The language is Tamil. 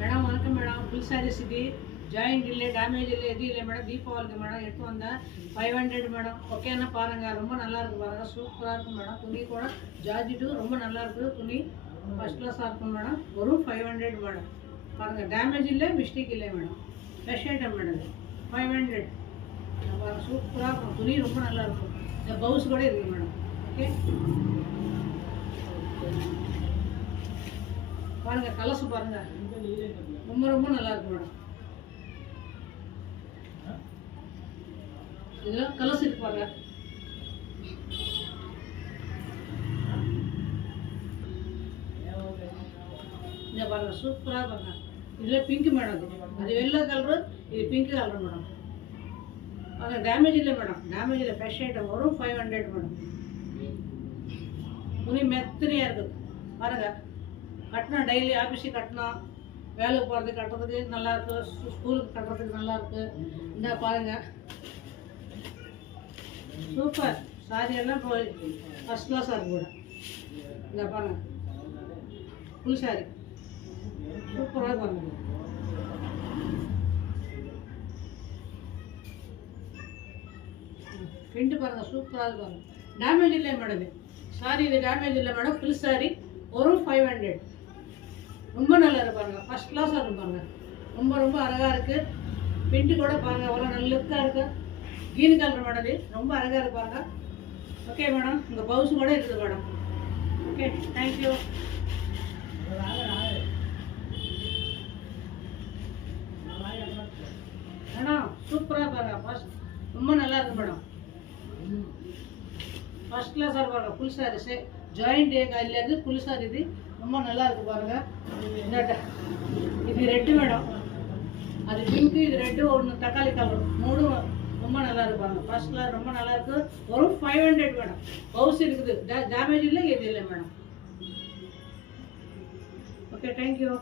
ಮೇಡಮ್ வணக்கம் மேடம். ஃபுல் சாரீஸ் இது ஜாயிண்ட் இல்லை, டேமேஜ் இல்லை, எதுவும் இல்லை மேடம். தீபாவளிக்கு மேடம் எடுத்து வந்தேன் 500 மேடம். ஓகேன்னா பாருங்கள், ரொம்ப நல்லா இருக்குது பாருங்கள், சூப்பராக இருக்கும் மேடம். துணி கூட ஜார்ஜெட்டு ரொம்ப நல்லா இருக்குது, துணி ஃபஸ்ட் கிளாஸாக இருக்கும் மேடம். வெறும் 500 மேடம். பாருங்கள், டேமேஜ் இல்லை, மிஸ்டேக் இல்லை மேடம். Fresh item madam. 500 பாருங்கள், சூப்பராக இருக்கும், துணி ரொம்ப நல்லா இருக்கும். இந்த பவுஸ் கூட இருக்குது மேடம். ஓகே பாருங்கள், கலர்ஸ் பாருங்கள், ரொம்ப ரொம்ப நல்லா இருக்கு மேடம். இதெல்லாம் கலர்ஸ் இருக்கு பாருங்க. இந்த பாருங்க, சூப்பராக பாருங்க. இதில் பிங்க் மேடம், அது வெள்ளை கலரு, இது பிங்க் கலர் மேடம். பாருங்க, டேமேஜ் இல்லை மேடம், டேமேஜ் இல்லை, ஃப்ரெஷ் ஐட்டம். வரும் 500 மேடம். துணி மெத்தனையாக இருக்குது பாருங்க. கட்டினா டெய்லி ஆஃபீஸுக்கு கட்டினா, வேலைக்கு போகிறதுக்கு கட்டுறதுக்கு நல்லாயிருக்கு, ஸ்கூலுக்கு கட்டுறதுக்கு நல்லாயிருக்கு. இந்த பாருங்கள், சூப்பர் சாரி எல்லாம் ஃபஸ்ட் கிளாஸாக இருக்கு கூட. இந்த பாருங்கள், ஃபுல் சாரி சூப்பராக பாருங்கள். பிரிண்ட் பாருங்கள், சூப்பராக பாருங்கள். டேமேஜ் இல்லை மேடம், சாரி இது டேமேஜ் இல்லை மேடம். ஃபுல் சாரி ஒரு 500. ரொம்ப நல்லா இருக்கு பாருங்கள், ஃபஸ்ட் கிளாஸாக இருக்கும் பாருங்கள். ரொம்ப ரொம்ப அழகாக இருக்குது. பிரிண்ட் கூட பாருங்கள், அவ்வளோ நல்ல லுக்காக இருக்குது. க்ரீன் கலர் மேடம், இது ரொம்ப அழகாக இருக்கு பாருங்கள். ஓகே மேடம், உங்கள் பவுஸ் கூட இருக்குது மேடம். Okay, thank you. மேடம் சூப்பராக பாருங்கள், ஃபஸ்ட் ரொம்ப நல்லா இருக்கு மேடம். ஃபஸ்ட் கிளாஸாக இருப்பாங்க. ஃபுல் சாரீஸு ஜாயிண்ட் இல்லையாது, ஃபுல் சாரி இது ரொம்ப நல்லா இருக்கு பாருங்க. இது ரெட்டு மேடம், அது பிங்க்கு, இது ரெட்டு, ஒன்று தக்காளி கலர், மூணும் ரொம்ப நல்லா இருக்கு பாருங்க. ஃபர்ஸ்ட் கிளாஸ் ரொம்ப நல்லா இருக்கு. ஒரு 500 மேடம். பவுஸ் இருக்குது, டேமேஜ் இல்லை, எது இல்லை மேடம். Okay, thank you.